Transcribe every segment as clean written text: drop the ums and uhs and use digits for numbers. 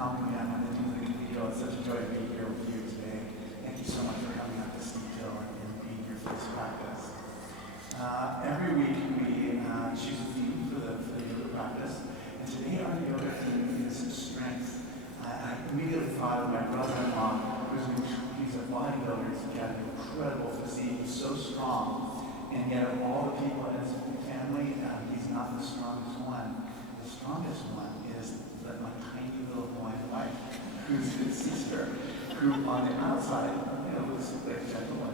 helping me out on the video. It's such a joy to be here with you today. Thank you so much for coming out to Steep Hill and being here for this practice. Every week we choose a theme for the yoga practice, and today our yoga theme is strength. I immediately thought of my brother-in-law, he's a bodybuilder. He's got an incredible physique, he's so strong, and yet of all the people in his family, he's not the strongest one. The strongest one is my tiny little boy wife, who's his sister, who on the outside, looks like gentle,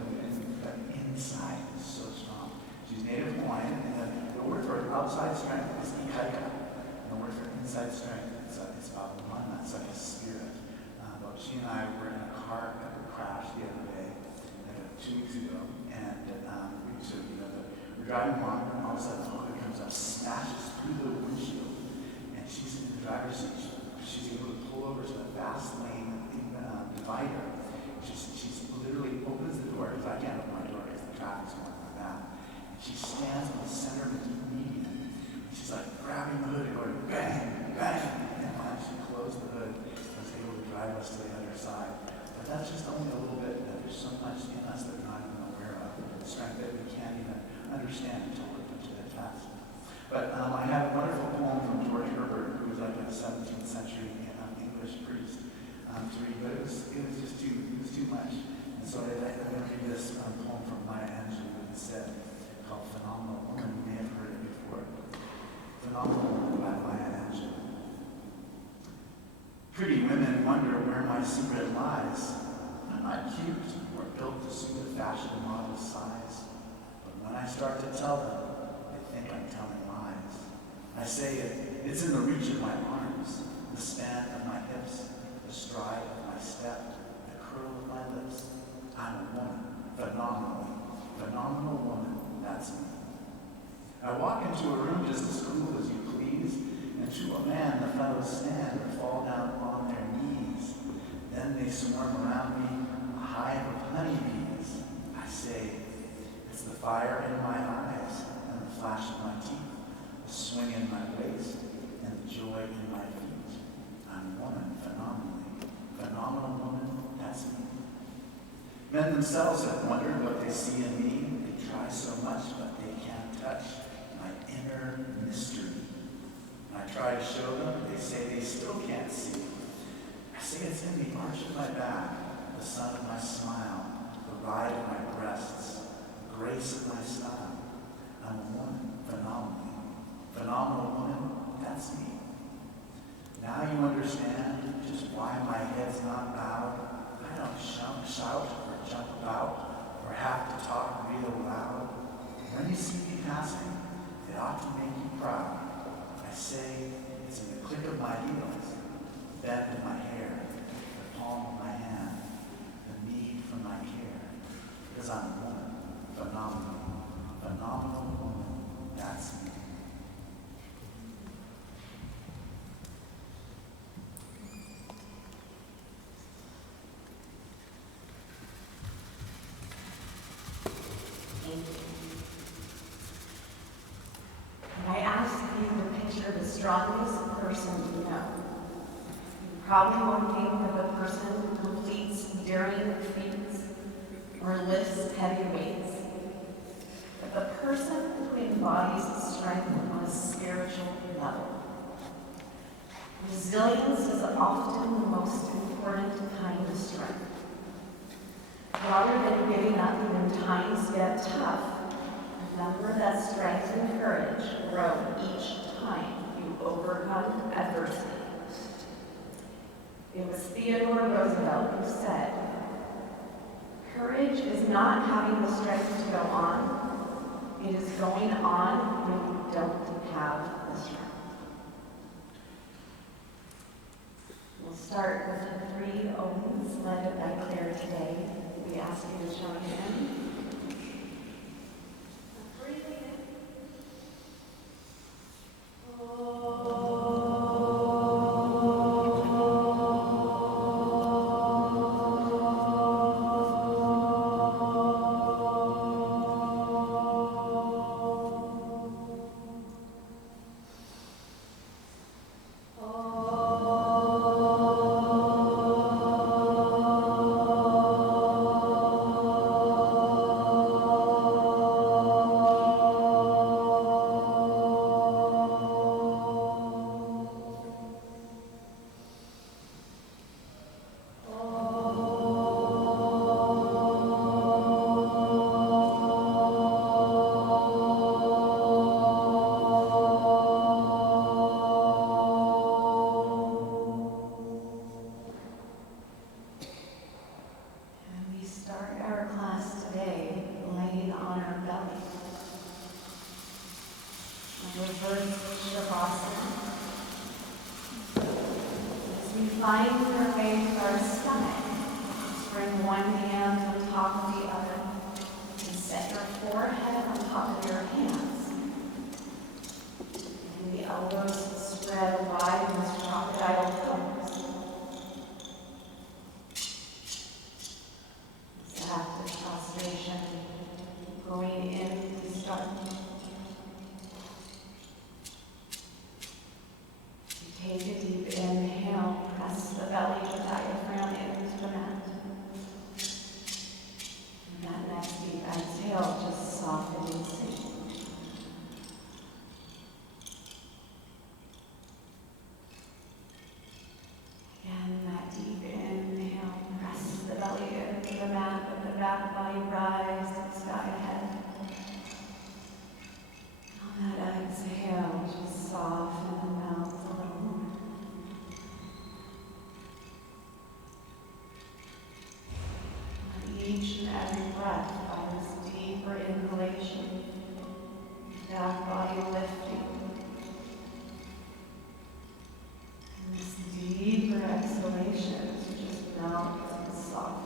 but inside is so strong. She's native Hawaiian, and the word for outside strength is ikaika, and the word for inside strength is about one. That's like a spirit. But she and I were in a car crash the other day, 2 weeks ago, and we're driving along, and all of a sudden, Audrey comes up, smashes through the windshield, and she's in the driver's seat. She's able to pull over to the fast lane divider. She's literally opens the door, because I can't open my door because the traffic's going like that. And she stands in the center of the median. And she's like grabbing the hood and going bang, bang. And when she closed the hood, I was able to drive us to the other side. But that's just only a little bit. There's so much in us that we're not even aware of. Strength that we can't even understand until we're put to the test. But I have a wonderful poem from George Herbert, who was like a 17th century English priest, to read, but it was just too much. And so I'm going to read this poem from Maya Angelou instead, called Phenomenal Woman. You may have heard it before. Phenomenal Woman by Maya Angelou. Pretty women wonder where my secret lies. I'm not cute or built to suit a fashion model's size. But when I start to tell them, they think I'm telling lies. I say it's in the reach of my arms, the span of my hips, the stride of my step, the curl of my lips. I'm a woman, phenomenal woman, that's me. I walk into a room just as cool as you please, and to a man the fellows stand or fall down on their knees. Then they swarm around me, a hive of honeybees. I say, it's the fire in my eyes and the flash of my teeth, the swing in my waist and the joy in my feet. I'm a woman, phenomenal woman, that's me. Men themselves have wondered what they see in me. They try so much, but they can't touch my inner mystery. When I try to show them, they say they still can't see. I say it's in the arch of my back, the sun of my smile, the ride of my breasts, the grace of my style. I'm a woman, phenomenal woman, that's me. Now you understand just why my head's not bowed. I don't shout or jump about or have to talk real loud. When you see me passing, it ought to make you proud. I say it's in the click of my heels, the bend of my hair, the palm of my hand, the need for my care. Because I'm a woman, phenomenal woman, that's me. I ask you to picture the strongest person you know. You probably won't think of a person who completes daring feats or lifts heavy weights, but the person who embodies strength on a spiritual level. Resilience is often the most important kind of strength. Rather than giving up when times get tough, remember that strength and courage grow each time you overcome adversity. It was Theodore Roosevelt who said, "Courage is not having the strength to go on. It is going on when you don't have the strength." We'll start with the 3 O's led by Clare today. We ask you to join in. Oh. Start our class today laying on our belly. Reverse shavasana. As we find our way to our stomach, just bring one hand on top of the other and set your forehead on top of your hands. And the elbows spread wide as crocodile pose. This active prostration going in to start. Take a deep inhale, press the belly or diaphragm into the mat. And that next deep exhale, just soften and sink. Again, that deep inhale, press the belly into the mat, let the back body rise to the sky ahead. On that exhale, just soften and melt a little more. On each and every breath, by this deeper inhalation, back body lifting. And this deeper exhalation to just melt and soften.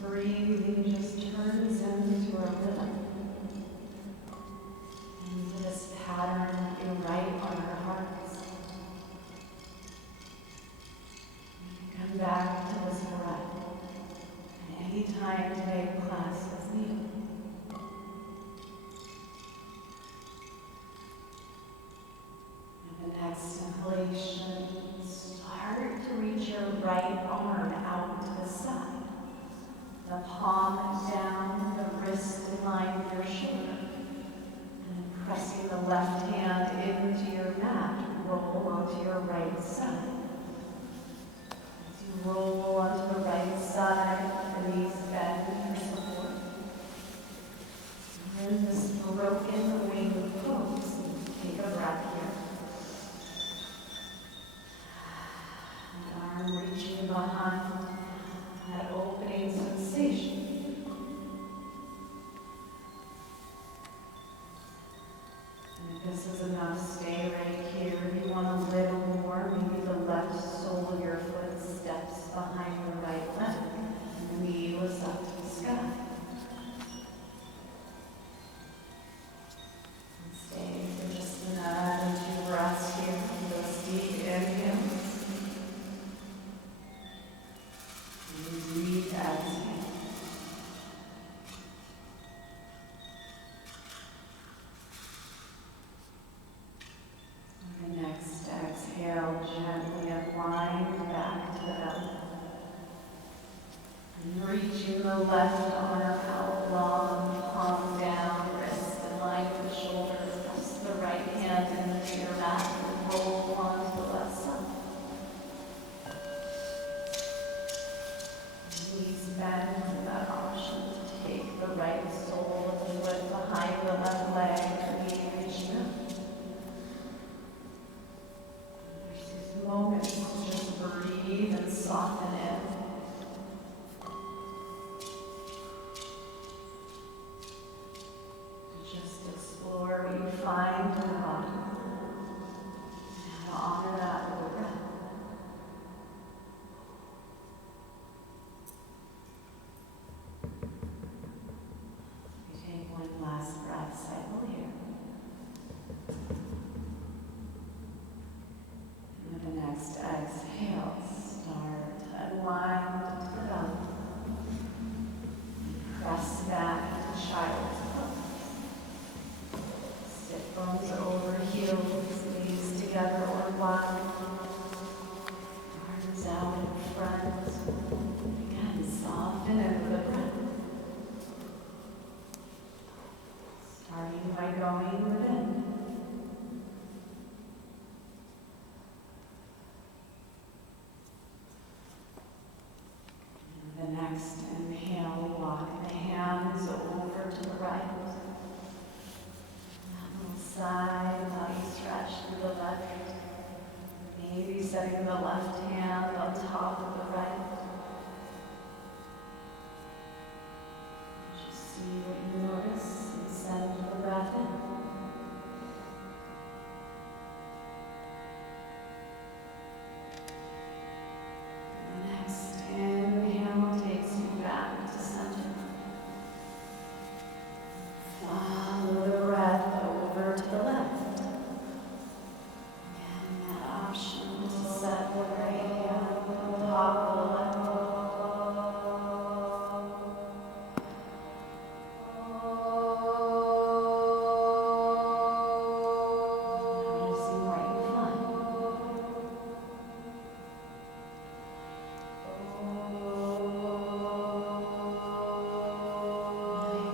Breathing just turns into a rhythm, into this pattern that you write on our hearts. And come back to this breath at any time today class is needed. And the next inhalation, start to reach your right arm out to the side. The palm down, the wrist in line with your shoulder. And pressing the left hand into your mat, roll onto your right side. As you roll onto the right side, the knees bend for support. And in this broken wing pose, take a breath here. And arm reaching behind. That opening sensation. And if this is enough, stay right here. If you want a little more, maybe the left sole of your foot steps behind the right leg. And the knee lifts up to the sky. And stay for just another 2 breaths here. Those deep inhales. Breathe exhale. On the next exhale, gently unwind back to the belly. And reaching the left arm out long, palm down, wrist in line with the shoulders. Press the right hand into your mat and roll onto the left side. Knees bend with that option to take the right sole of the foot behind the left leg and knee reaching up. There's these moments to just breathe and soften in. next inhale, walk the hands over to the right. That little side body stretch to the left. Maybe setting the left hand on top of the right. Just see what you notice and send the breath in. The next inhale takes you back to center. Follow the breath over to the left. And that option to set the right hand on top of the left. Noticing where you find.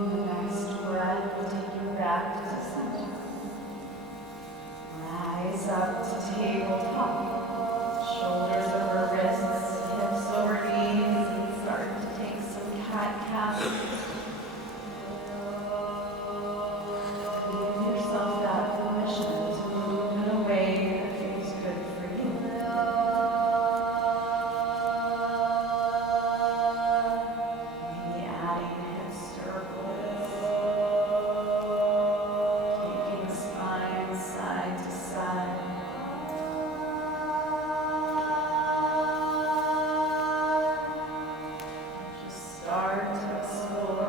And the next breath will take you back to center. Rise up to tabletop. Shoulders over wrists, hips over knees, and start to take some cat-cow. Give yourself that permission to move in a way that feels good for you. Maybe adding hip circles. Taking the spine side to side. Just start to explore.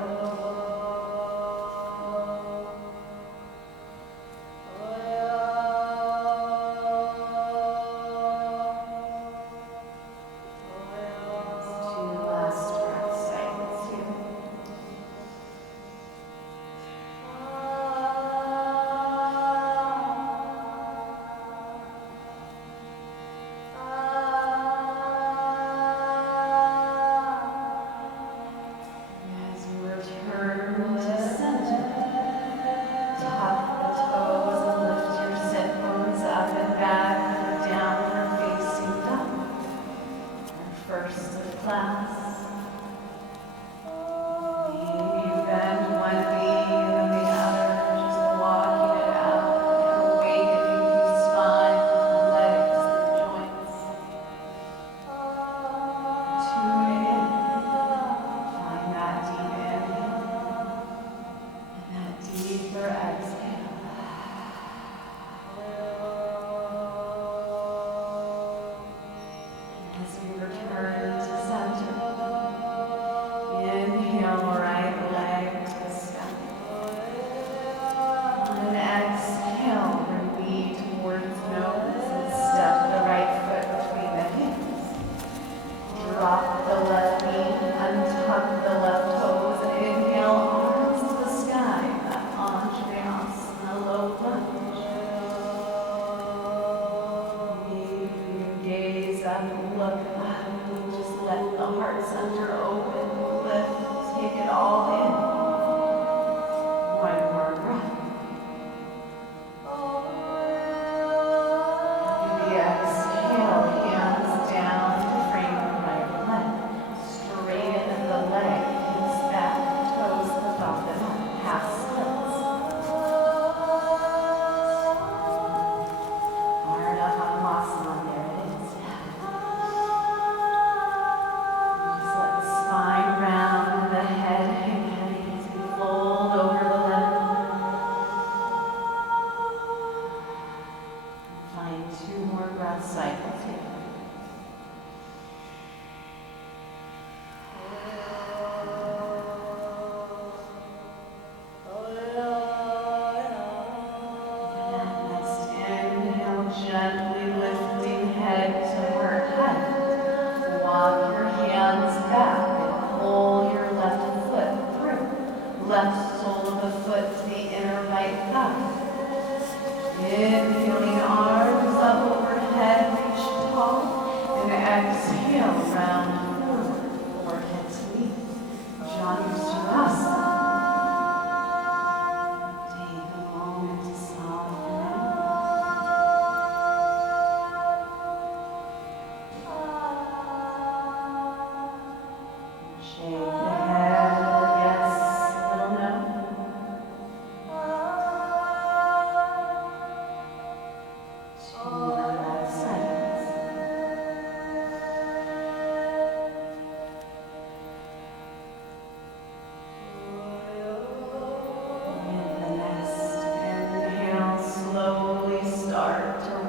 Two last breath cycles here. As you return to center, tuck the toes and lift your sit bones up and back, downward facing dog. Our first of class. Maybe you bend one knee and then the other, just walking it out and awakening your spine, the legs, the joints. Tune in. Find that deep inhale and that deeper exhale. As we return to center, inhale right leg to the sky. On an exhale, bring knee towards nose and step the right foot between the hips. Drop the left knee, untuck the left toes, and inhale arms to the sky. That Audrey, low lunge. Maybe you gaze up and look up. Just let the heart center open, lift, take it all in. One more breath. The exhale, hands down to frame the right leg. Straighten the leg, hips back, toes lift off the mat, half splits. Ardha Padmasana, there it is. Just let the spine round and the head hang heavy as we fold over the left. Find two more breath cycles here. And that next inhale, gently lifting head to heart height. Walk your hands back and pull your left foot through. Left sole of the foot to the inner right thigh. Inhaling arms up overhead, reach tall. And exhale, round forward, forehead to knee. Janushirasana. Take a moment to soften out.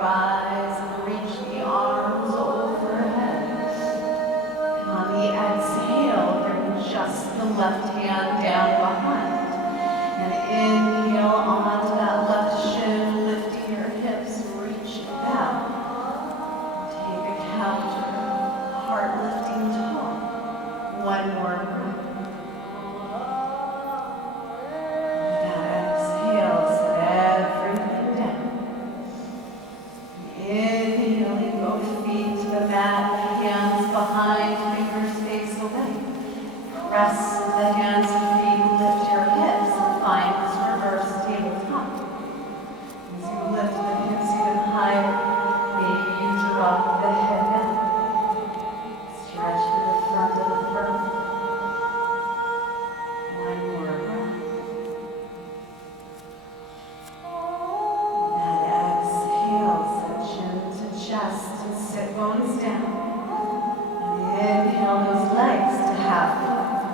rise and reach the arms overhead. And on the exhale, bring just the left hand down behind. And inhale onto that left shin, lifting your hips, reach it down. Take a counter, heart lifting tall. One more breath. That exhale, set everything down. Inhaling both feet to the mat, hands behind, fingers face away. Press the hands and feet, lift your hips, and find this reverse tabletop. As you lift the hips even higher, maybe you drop the head down. Stretch to the front of the throat. One more breath. That exhale, set chin to chest and sit bones down. And inhale those legs to half.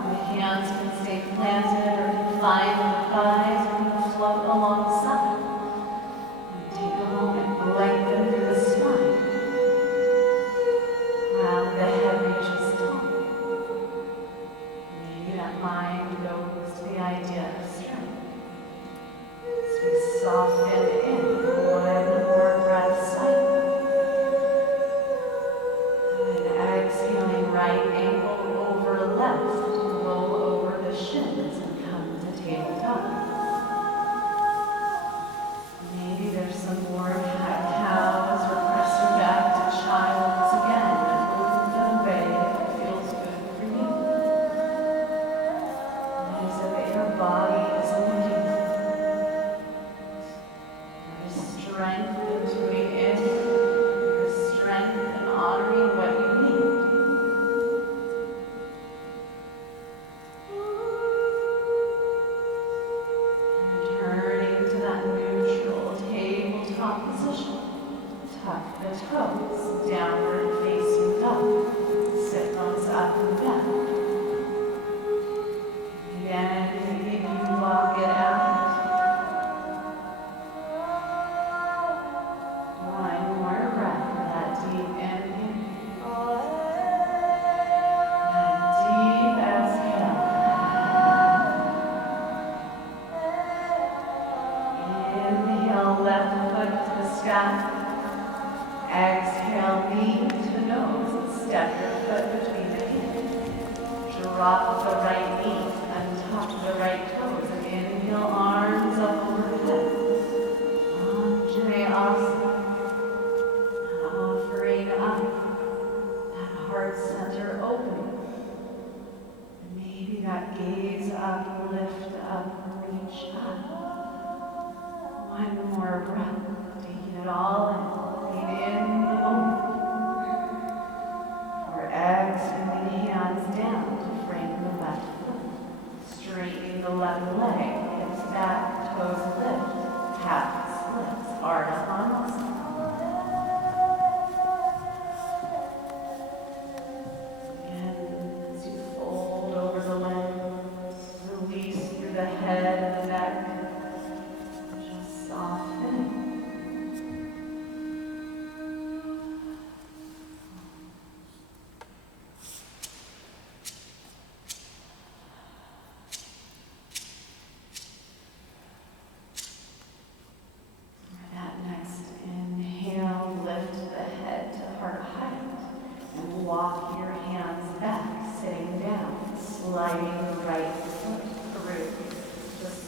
The hands can stay planted or can find the thighs or can float alongside. And take a moment, lengthen through the spine. Crown of the head reaches tall. Maybe that mind goes to the idea of strength. As we soften in, one more breath cycle. And exhaling, right ankle over left. Roll over the shins and come to tabletop. Maybe there's some more cat-cows or pressing back to child's again. Move them away if it feels good for you. And as if your body is looking. There is strength in tuning in. There is strength in honoring what you need. Turning to that neutral tabletop position. Tuck the toes, downward facing dog. Sit bones up and back. Again, maybe you walk it out. One more breath for that deep inhale. That deep exhale. Inhale, left foot to the sky. Exhale, knee to nose and step your foot between the feet. Drop the right knee and tuck the right toes. And inhale, arms up overhead. And offering up that heart center opening. And maybe that gaze up, lift up, reach up. One more breath, taking it all in, lean in the moment. Or exhaling, hands down to frame the left foot. Straightening the left leg, hips back, toes lift, half splits, Ardha Hanukkah. Again, as you fold over the leg, release through the head and the neck. Just soften. For that next inhale, lift the head to heart height and walk your hands back, sitting down, sliding the right foot through. Just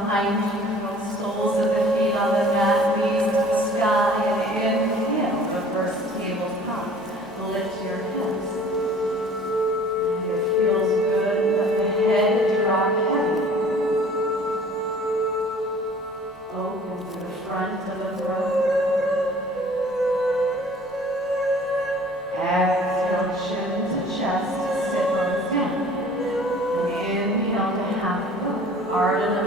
behind you, the soles of the feet on the mat, knees to the sky, and inhale the first tabletop. Lift your hips. And it feels good. Let the head drop heavy. Open to the front of the throat. Exhale, chin to chest, sit bones down. And inhale to half foot, Ardha.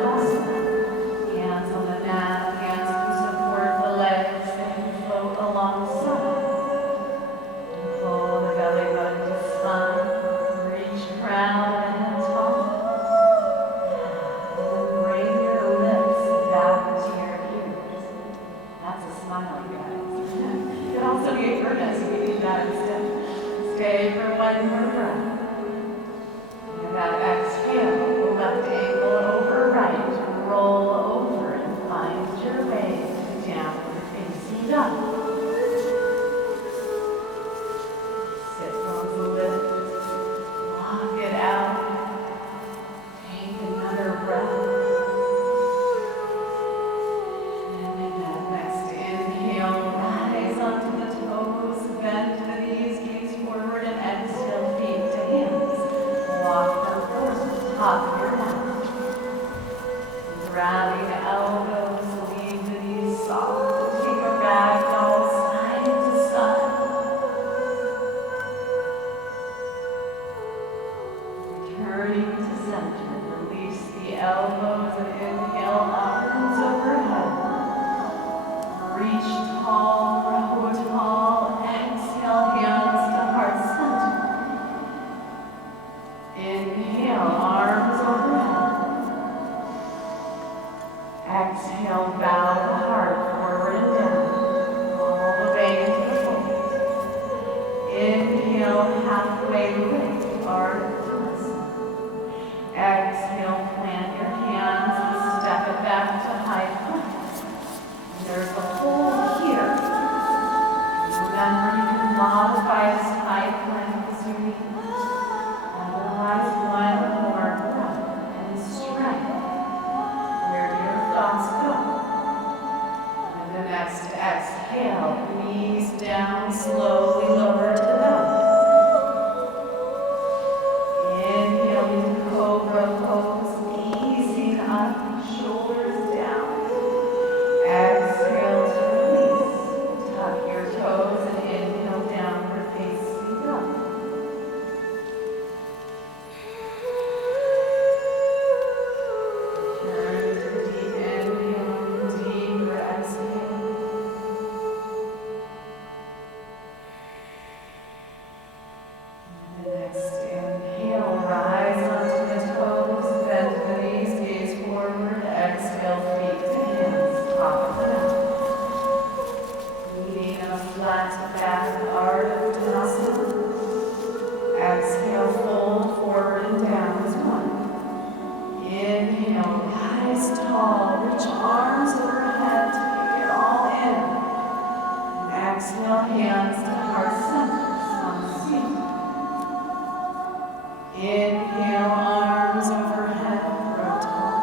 Hands on the mat, hands can support the legs and float alongside. Pull the belly button to spine, reach crown of the head top. And then bring your lips back to your ears. That's a smile, you guys. It could also be a grimace if you need that instead. Stay for one more breath. And that exhale, left ankle over right, roll over and find your way to downward facing dog. Sit bones lift, lock it out, take another breath. And then that next inhale, rise onto the toes, bend the knees, gaze forward, and exhale, feet to hands. Walk them forward, top of your mat. Grab the elbows, leave the knees soft. Take a ragdoll side to side. Returning to center, release the elbows and inhale, arms overhead. Reach tall, grow tall. Exhale, hands to heart center. Inhale, arms overhead. Exhale, bow the heart forward and down, all the way into the fold. Inhale, halfway lift, Ardha. Exhale, plant your hands and step it back to high plank. There's a hole here. Remember, you can modify this high plank as you need. Otherwise, one more breath and strength. Where do your thoughts go? And the next exhale, knees down, slowly lower to the belly. Inhale into cobra pose, easing up, shoulders down. Exhale to release. Tuck your toes and inhale, downward facing dog. Turn to the deep inhale, deeper exhale. And the next inhale, rise onto the toes, bend the knees, gaze forward. Exhale, feet to hands, top of the mat. Meeting in a flat back, Ardha. Exhale, fold forward and down as one. Inhale, rise tall, reach arms overhead, take it all in. And exhale, hands to heart center, some seat. Inhale, arms overhead, grow tall.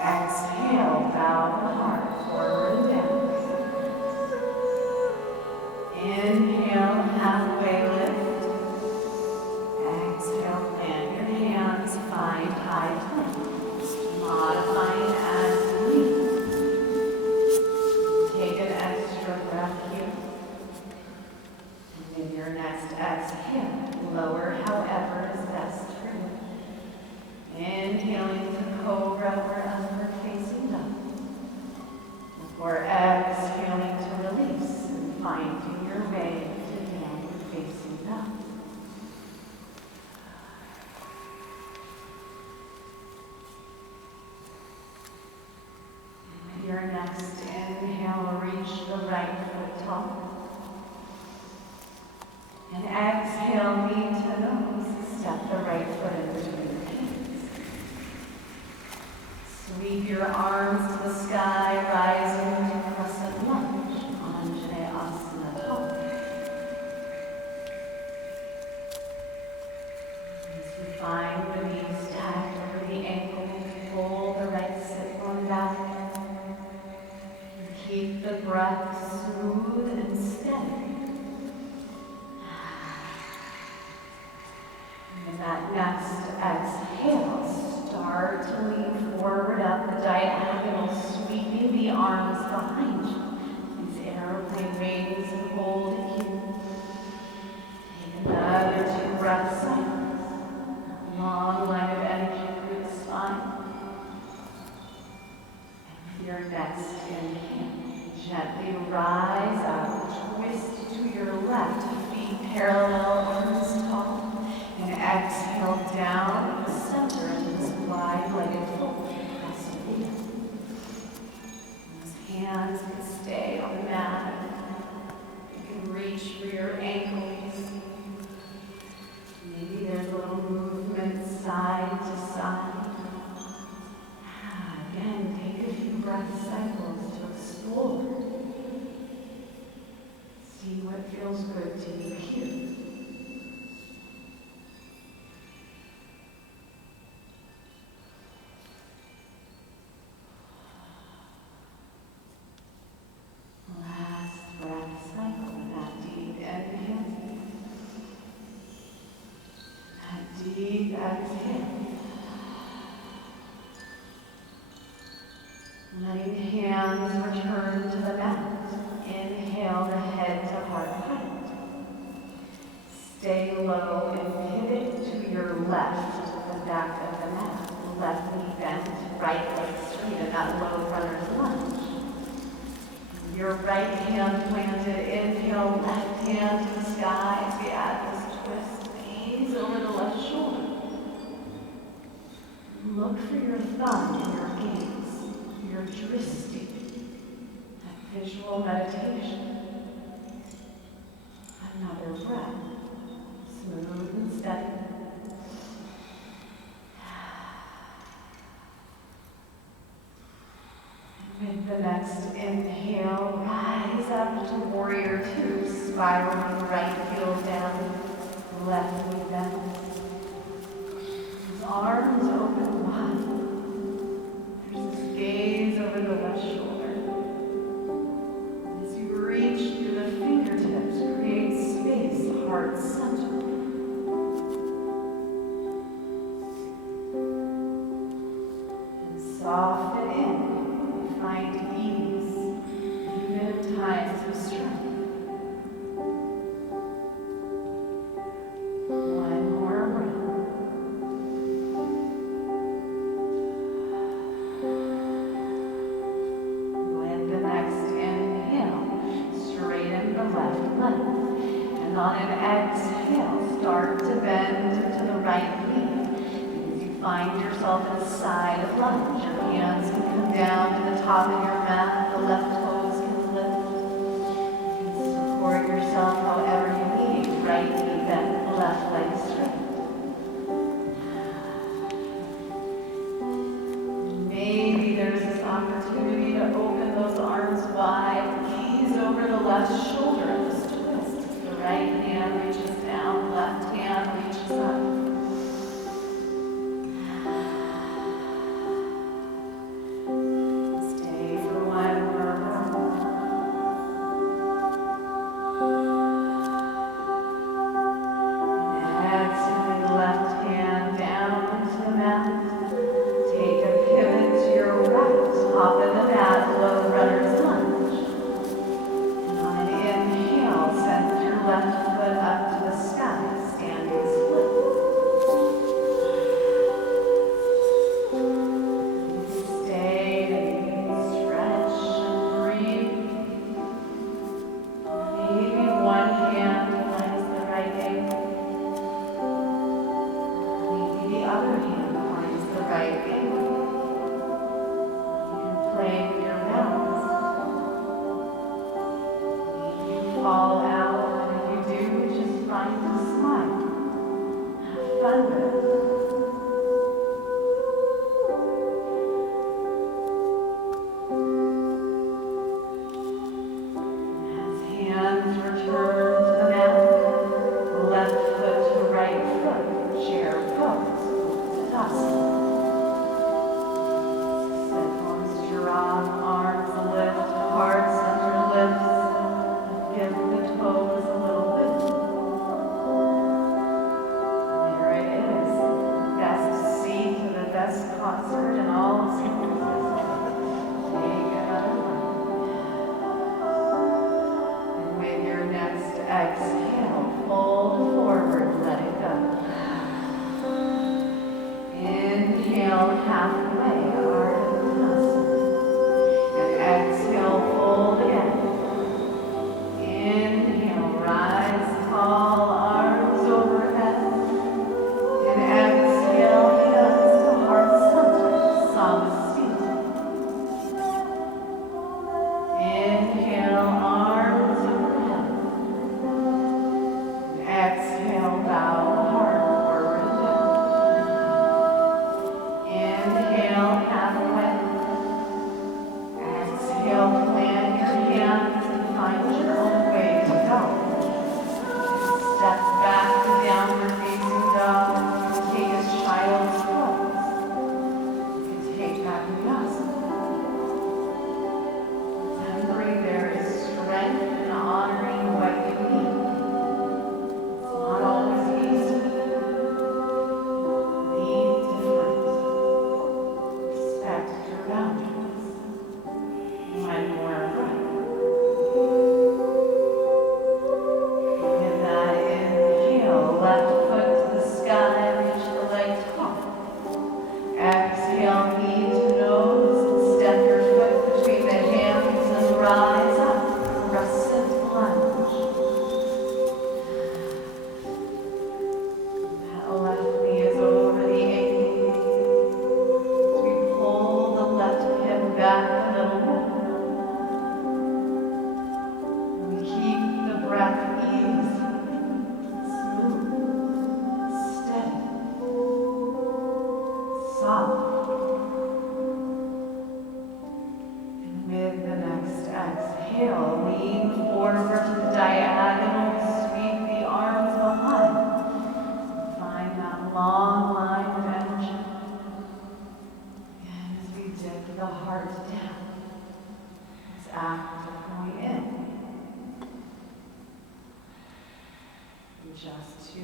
Exhale, bow the heart forward and down. Inhale, halfway lift. Exhale, plant your hands, find high plank. Modifying as you need. Take an extra breath here. And in your next exhale, lower however is best for you. Inhaling to cobra or upward facing dog. Before exhaling to release and finding your way to downward facing dog. And with your next inhale, reach the right foot tall. And exhale, knee to nose. Step the right foot in between your hands. Sweep your arms to the sky, rising to crescent lunge, Anjaneyasana tall. As we find the knees stacked over the ankles, pull the And that next exhale, start to lean forward up the diagonal, sweeping the arms behind you. These airplane wings and hold it here. Take another 2 breath cycles. Long line of energy through the spine. And with your next inhale, gently rise up, twist to your left, feet parallel, arms tall. And exhale down the center into this wide-legged fold. Rest of the Those hands can stay on the mat. You can reach for your ankles. Maybe there's a little movement side to side. Again, take a few breath cycles to explore. See what feels good to you here. Last breath cycle with that deep inhale. That deep exhale. Letting hands return to the mat. Inhale the head to heart height. Stay low and pivot to your left, to the back of the mat. Left knee bent, right leg straight in that low runner's lunge. Your right hand planted, inhale, left hand to the sky as we add this twist. Gaze over the left shoulder. Look for your thumb in your gaze, your drishti, that visual meditation. Another breath, smooth and steady. With the next inhale, rise up to warrior 2, spiraling right heel down, left knee bent. His arms open wide. There's this gaze over the left shoulder. As you reach through the fingertips, create space, heart center. And soften in. Find ease, even in times of strength. One more breath. With the next inhale, straighten the left leg. And on an exhale, start to bend to the right knee. As you find yourself in a side lunge, your hands can come down to the top of your mat, the left toes can lift. You can support yourself however you need, right knee bent, left leg straight. Maybe there's this opportunity to open those arms wide, gaze over the left shoulder in this twist. The right hand reaches down, left hand reaches up. There it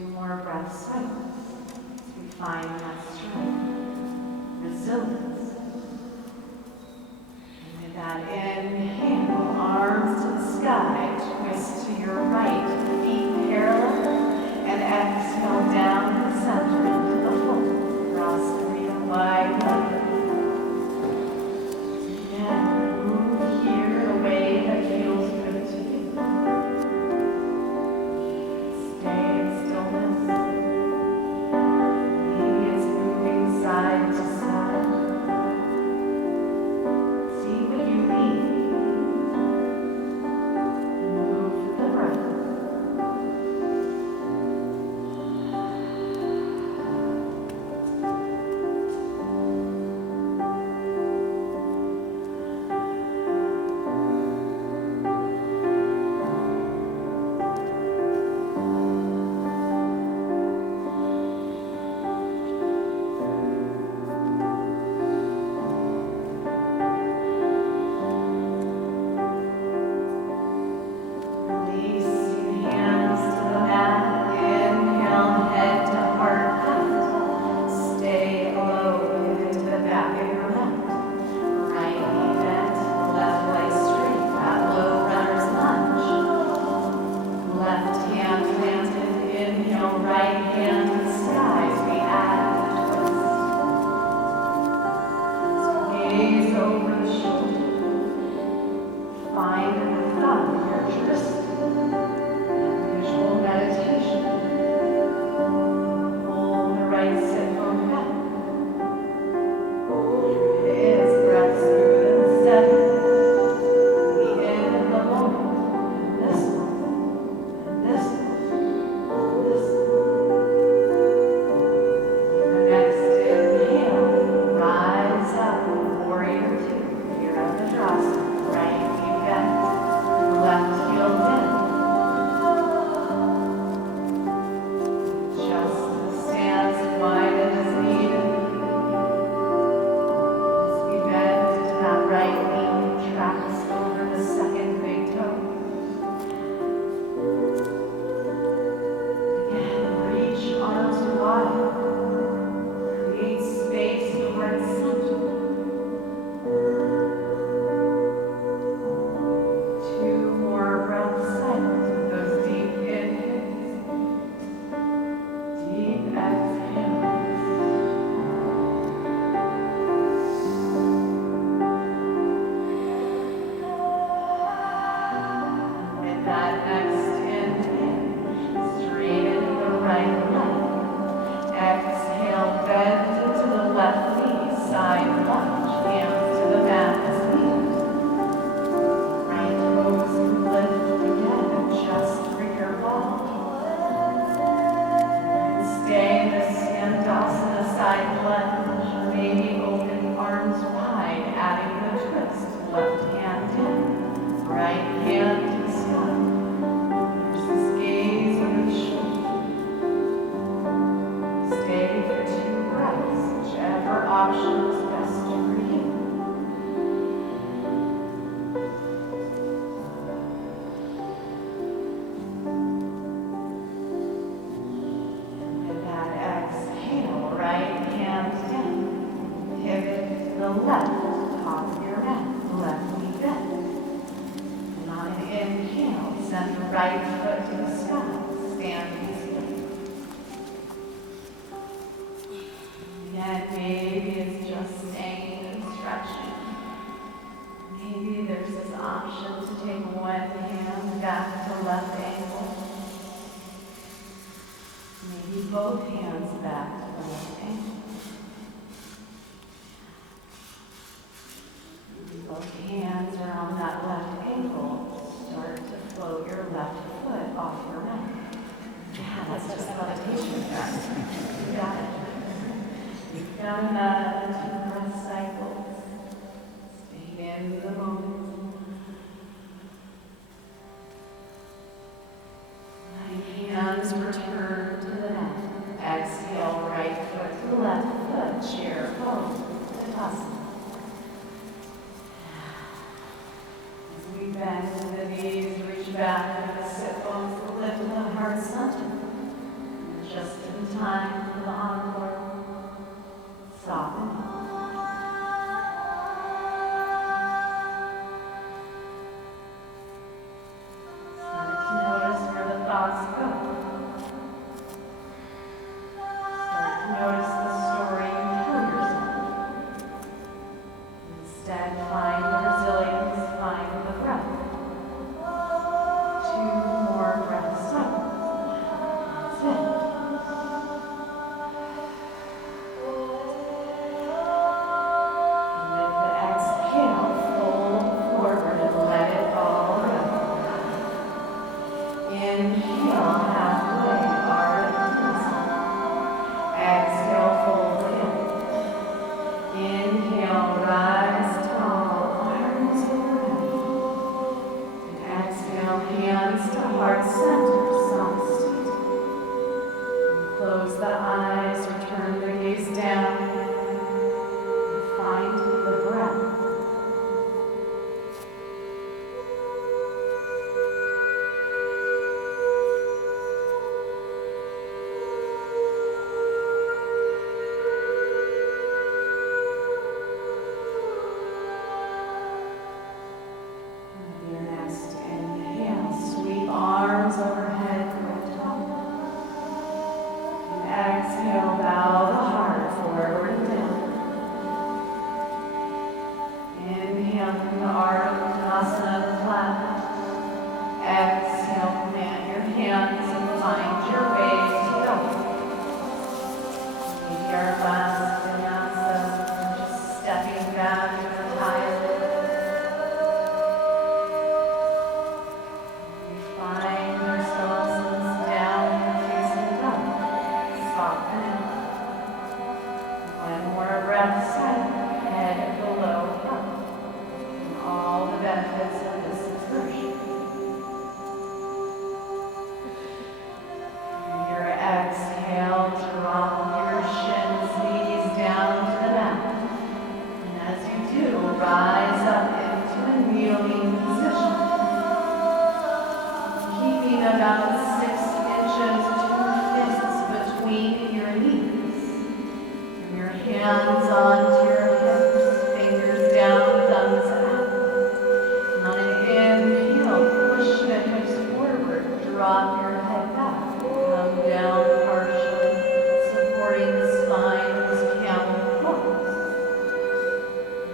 more breaths silence as we find that strength, resilience. And with that inhale, arms to the sky, twist to your right, feet parallel, and exhale down the center into the floor. Cross the real wide leg. And move here in a way that feels good to you. Stay in stillness. Maybe it's moving side to side. See what you need. Move with the breath. Both hands back to the left ankle. Both hands are on that left ankle. Start to float your left foot off your mat. Yeah, that's just meditation. You got it. You've got another 2 breath cycles. Stay in the moment. Right hands return to the mat. Exhale, right foot to the left foot, chair pose, Tadasana. As we bend the knees, reach back to the sit bones, lift the heart center. Close the eyes, return the gaze down, and find the breath. Your next inhale, sweep arms overhead and top. And exhale, bow the heart forward and down. Inhale through the Ardha clap. Exhale, plant your hands and find your way to go. Maybe our last vinyasa, just stepping back to the time. Find yourselves down facing up, soften. One more breath, head below up. And all the benefits of this exertion. And your exhale, drop your shins, knees down to the mat. And as you do, rise up into a kneeling position. Keeping about 6 inches to fists between your knees. Bring your hands onto your hips, fingers down, thumbs out. And on an inhale, push the hips forward, drop your head back, come down partially, supporting the spine with this camel pose.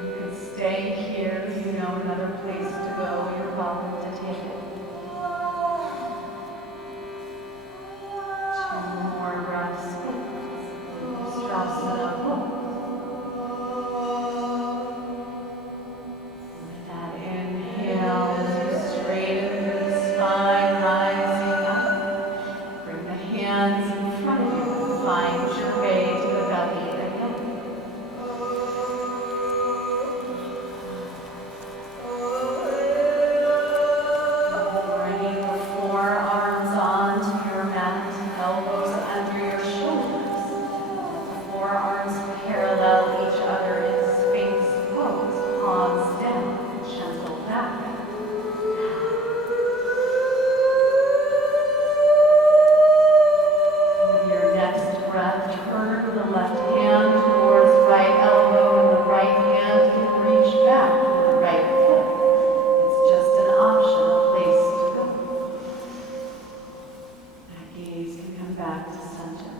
You can stay here if you know another place to go, you're welcome to take it. More breaths. Ustrasana pose. With that inhale, as you straighten through the spine, rising up. Bring the hands in front of you and find your way to the belly again. Bringing the forearms onto your mat, elbows under your shoulders. Forearms parallel each other in Sphinx pose, palms down, gentle back. With your next breath, turn the left hand towards right elbow and the right hand can reach back to the right foot. It's just an option, a place to go. That gaze can come back to center.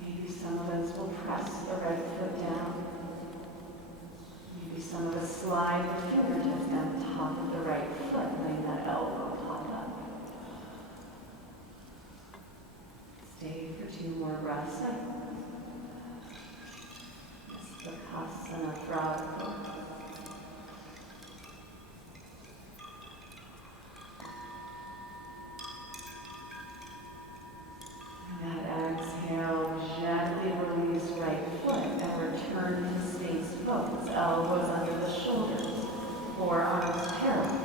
Maybe some of us will press the right foot down. Maybe some of us slide the fingertips down the top of the right foot, letting that elbow pop up. Stay for 2 more breaths. It's the Kasana frog pose. And that exhale, gently release right foot and return to Sphinx pose. Elbows under the shoulders, forearms parallel.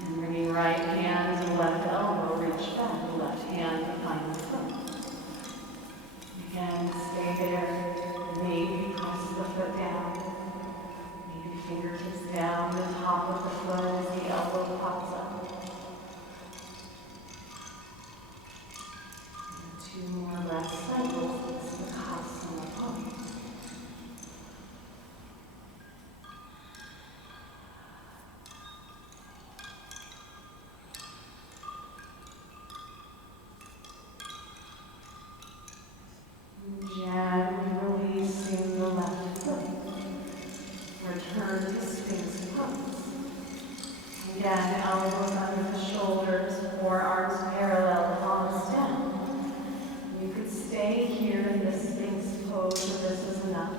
And bringing right hand to left elbow, reach back, left hand to find the foot. Again, stay there. Maybe press the foot down. Maybe fingertips down the top of the foot as the elbow pops up. 2 more breath cycles. It's the Kasana pose. Gently releasing the left foot. Return to Sphinx pose. Again, elbows under the shoulders, forearms parallel, palms down. You could stay here in this Sphinx pose if this is enough.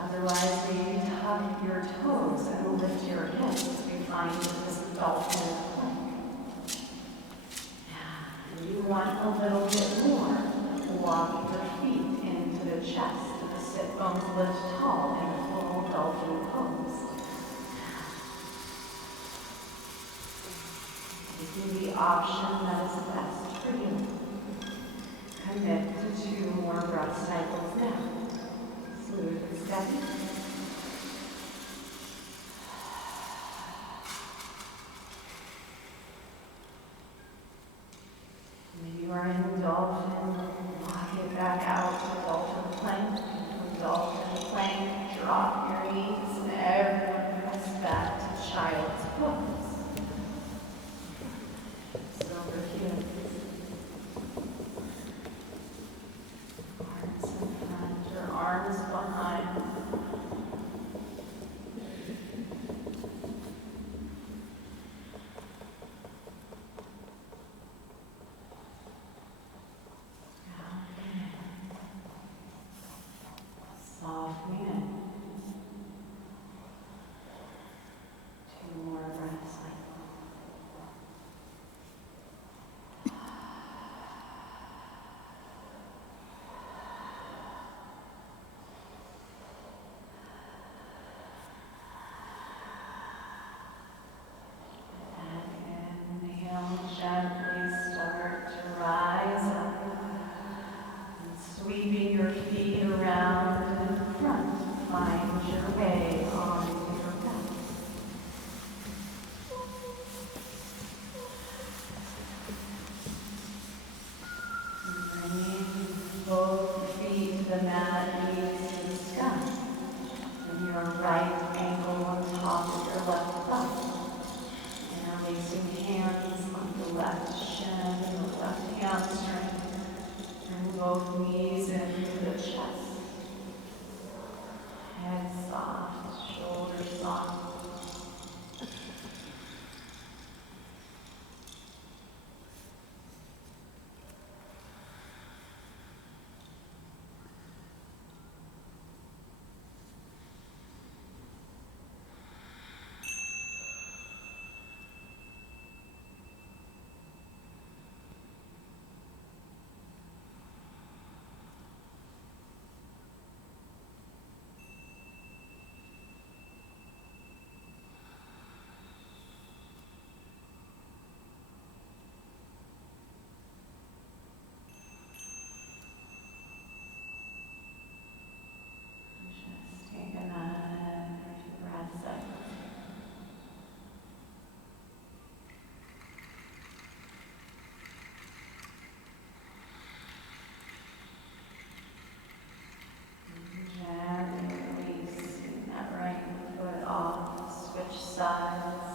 Otherwise, maybe tuck your toes and lift your hips as we find this dolphin plank. And you want a little bit more. Walk the feet into the chest. The sit bones lift tall in a full dolphin pose. Give you the option that is best for you. dolphin, walk it back out to a dolphin plank, to a dolphin plank, drop your knees, and everyone press back to child's pose. Silver heels. Arms in front, your arms behind. Softening in. 2 more breaths like and inhale, gently start to rise up. Sweeping your feet around and front, find your way onto your back. Bringing both feet to the mat, knees to the sky. And your right ankle on top of your left thigh. Interlacing hands on the left shin, the left hamstring. Bring both knees into the chest. Head soft, shoulders soft. Just take another 2 breaths up. Gently releasing that right foot off, switch sides.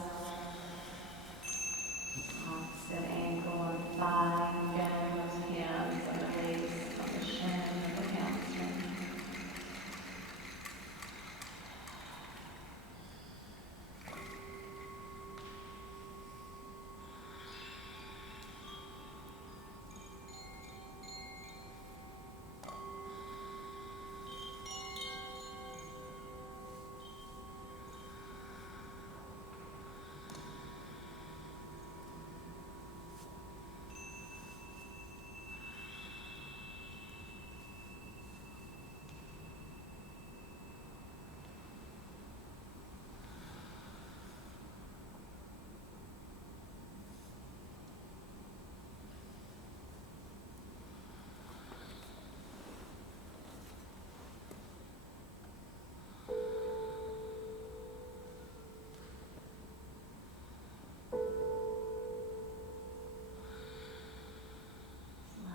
Opposite ankle and thigh, again those hands on the waist, on the shin, and the hamstring.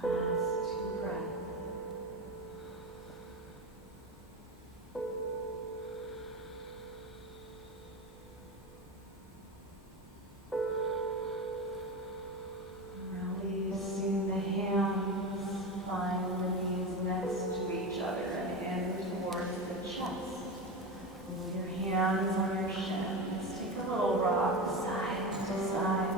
Last 2 breaths. Releasing the hands, find the knees next to each other and in towards the chest. Move your hands on your shins. Take a little rock side to side.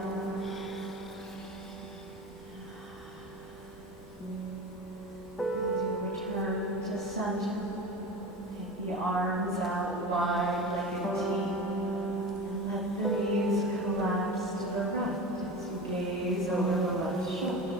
As you return to center, take the arms out wide like a T. And let the knees collapse to the right as you gaze over the left shoulder.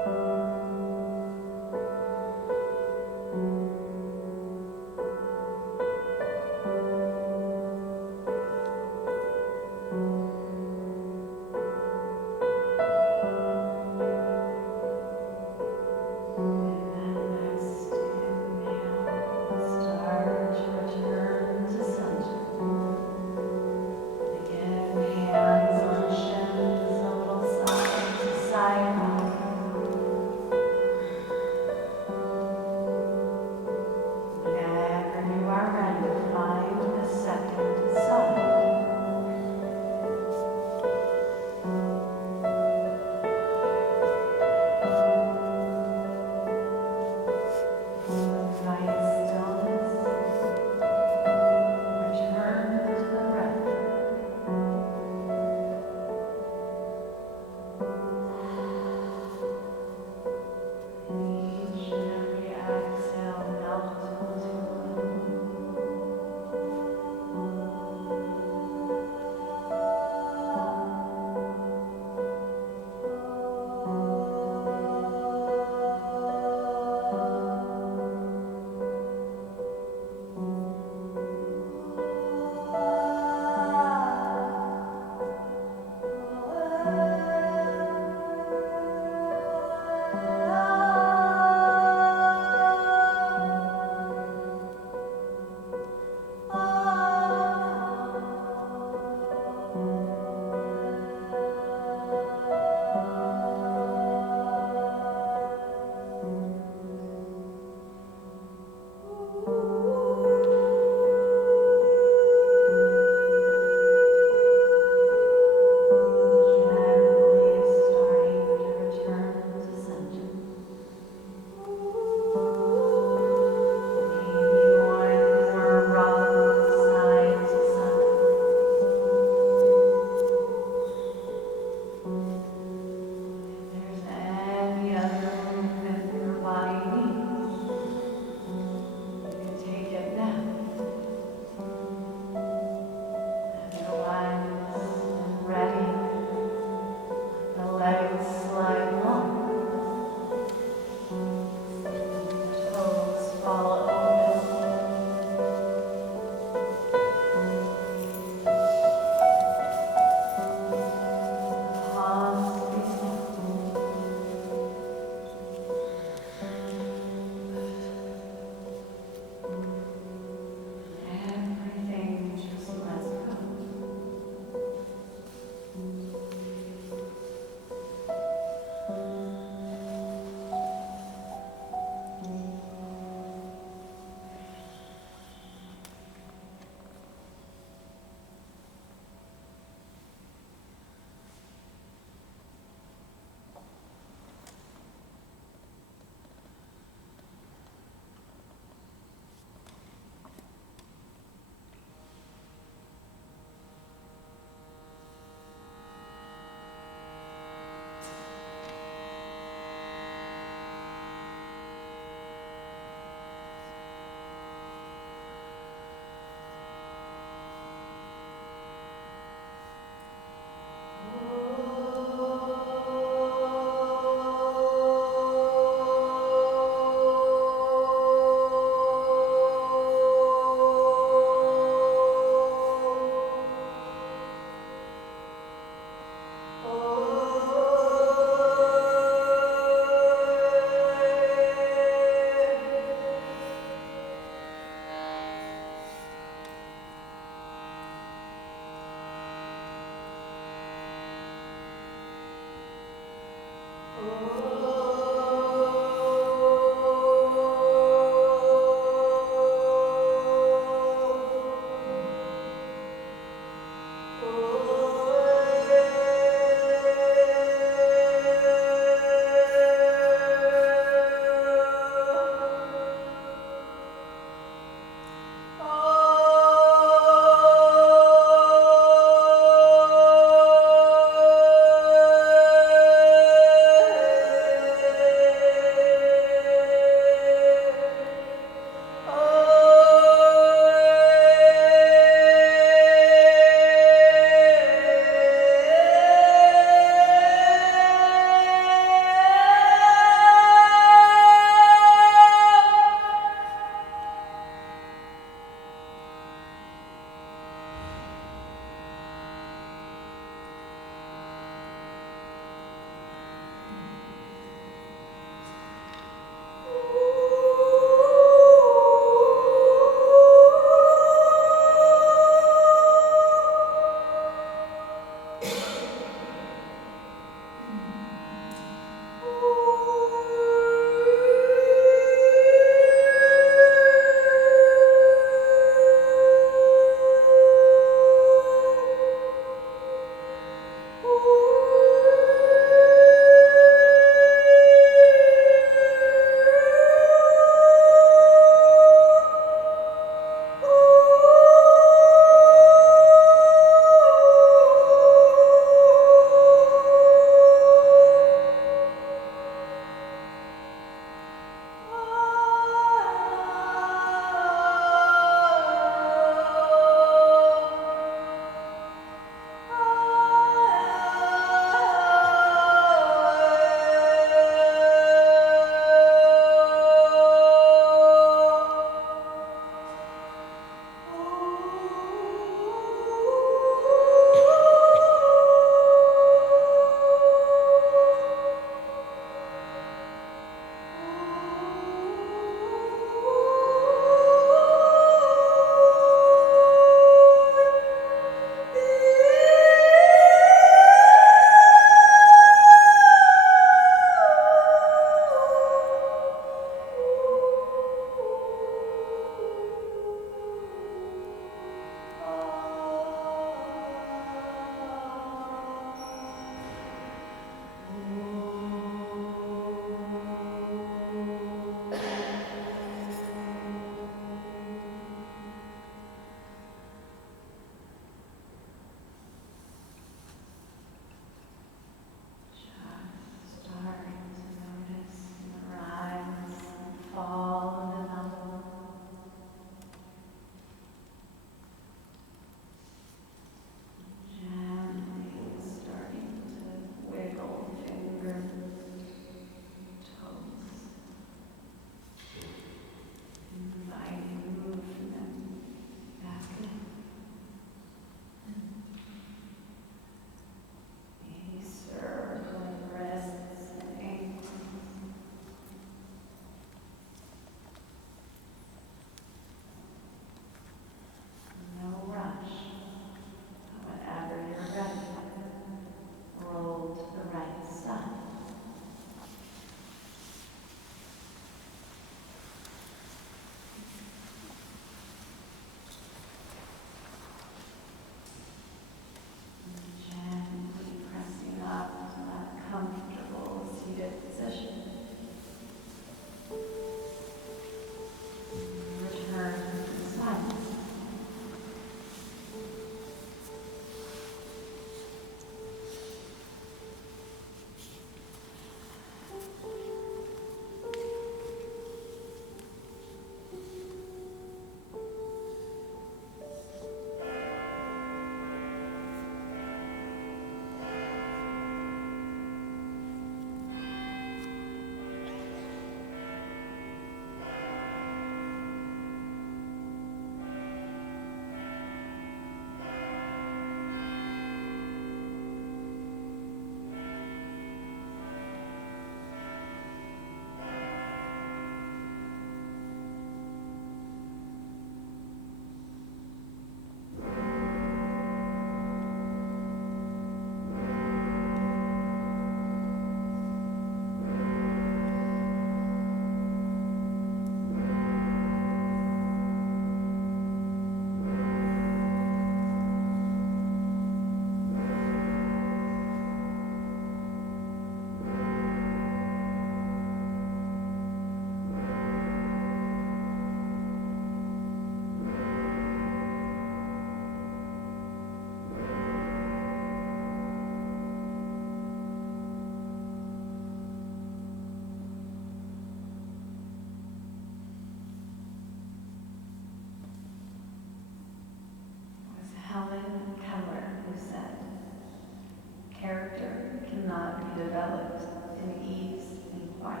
Character cannot be developed in ease and quiet.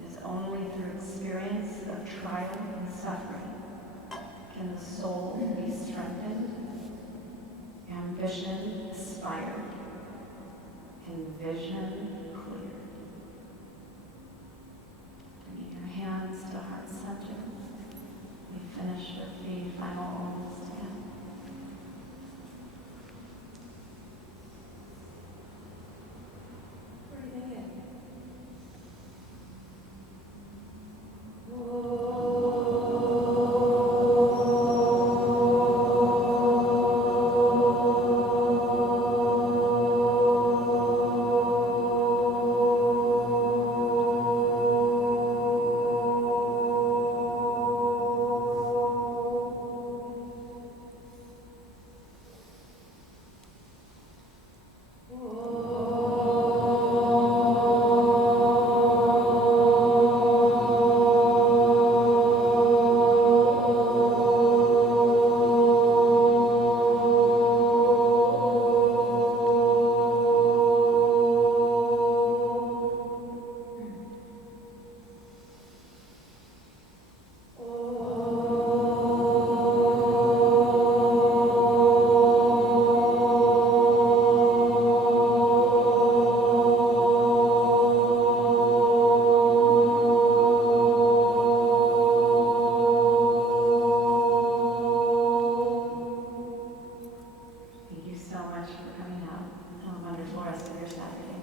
It is only through experience of trial and suffering can the soul be strengthened, ambition aspired, and vision cleared. Bringing your hands to heart center, we finish with the final almost again. Breathing in. Thank you so much for coming out. Have a wonderful rest of your Saturday.